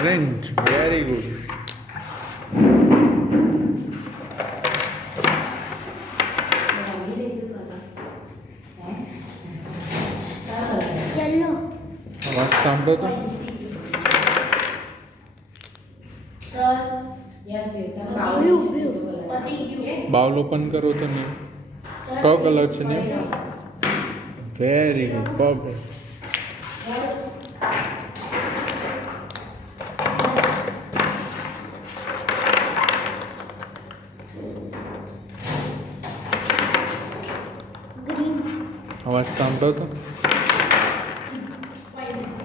Orange, very good. Yellow અવાજ સાંભળો તો. સર યસ બેટા બ્લુ બ્લુ પતી ગયું બાઉલ ઓપન કરો તો નહીં. કયો કલર છે ને? Very good, perfect. ગ્રીન અવાજ સાંભળો તો.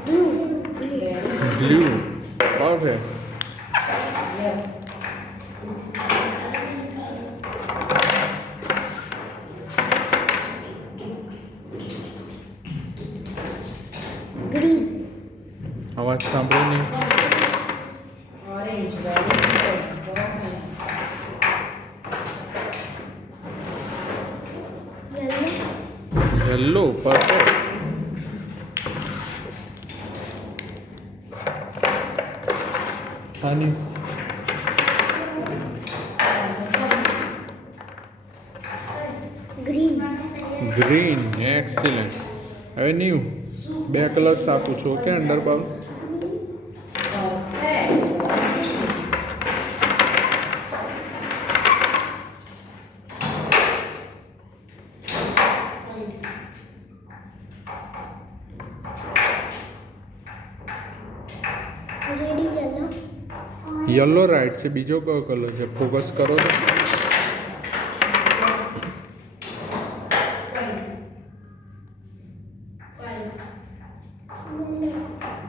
Blue blue, perfect. Yes green અવાજ સાંભળો નહીં. Orange very good yellow yellow, perfect. આની ગ્રીન ગ્રીન, એક્સિલન્ટ. હવે ન્યૂ બે કલર્સ આપું છું, okay? Under bowl. Ready yellow yellow right છે. બીજો કયો કલર છે? ફોકસ કરો તો.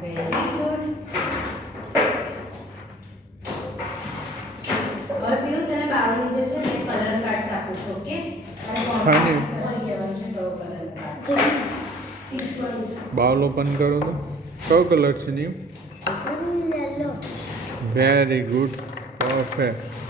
વેરી ગુડ હવે પીયુ તને બાવની જે છે ને કલર કાર્ડ્સ આપું છું ઓકે અને હા ને. કહેવાનું છે કયો colour card green bowl open કરો તો. કયો કલર છે new? Yellow very good, perfect.